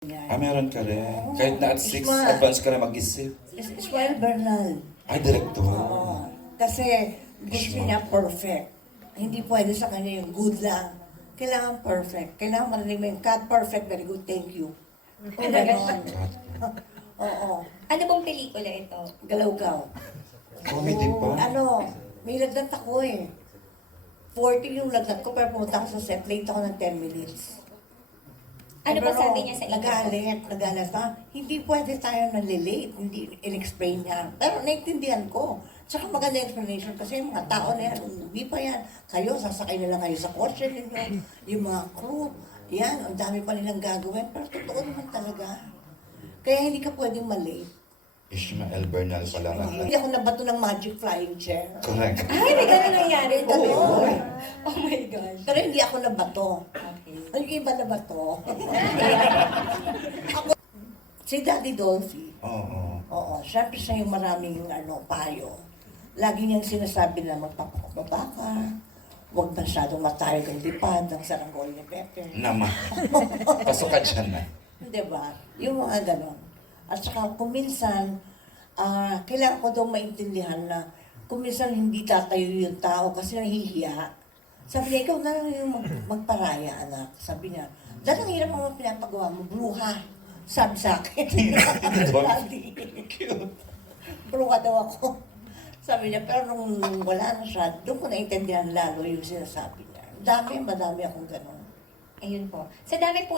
Meron ka rin. Kahit na at 6, advance ka na mag-isip. Ismael Bernal. Ay, direktor. Oo. Kasi gusto niya perfect. Hindi pwede sa kanya yung good lang. Kailangan perfect. Kailangan marinig mo yung cut perfect, very good, thank you. Ganon. Oo. Ano bang pelikula ito? Galaw-gaw. Comedy pa? May lagnat ako eh. 40 yung lagnat ko, pero pumunta ako sa set, late ako ng 10 minutes. Ano ba Pero sabi niya sa inyo? Nagalit pa. Hindi pwede tayo nalilate. Hindi in-explain niya. Pero naintindihan ko. Tsaka maganda explanation kasi yung mga tao na yan, hindi pa yan. Kayo, sasakay na lang kayo sa kotse ninyo. Yung mga crew, yan, ang dami pa nilang gagawin. Pero totoo naman talaga. Kaya hindi ka pwedeng malate. Ishmael Bernal pala na. Hindi ako nabato ng magic flying chair. Correct. Ay, may gano'n nangyari. Oo. Oh my God. Pero hindi ako nabato. Okay. Ang iba na ba to? Ako, si Daddy Dolphy. Oo. Oo, syempre siya yung maraming payo. Lagi niyang sinasabi na magpapakababa ka, huwag masyadong matayog ang lipad ng saranggoy ni Pepe. Naman. Pasok ka dyan na. Diba? Yung mga ganon. At saka kung minsan, kailangan ko daw maintindihan na kung minsan hindi tatayo yung tao kasi nahihiya. Sabi niya, ikaw na lang yung magparaya, anak. Sabi niya, dahil ang hirap mo pinapagawa mo, bruha. Sabi sa akin. Daddy. Cute. Bruha daw ako. Sabi niya, pero nung wala na siya, doon ko naintindihan lalo yung sinasabi niya. Madami akong ganon. Ayun po. Sa dami po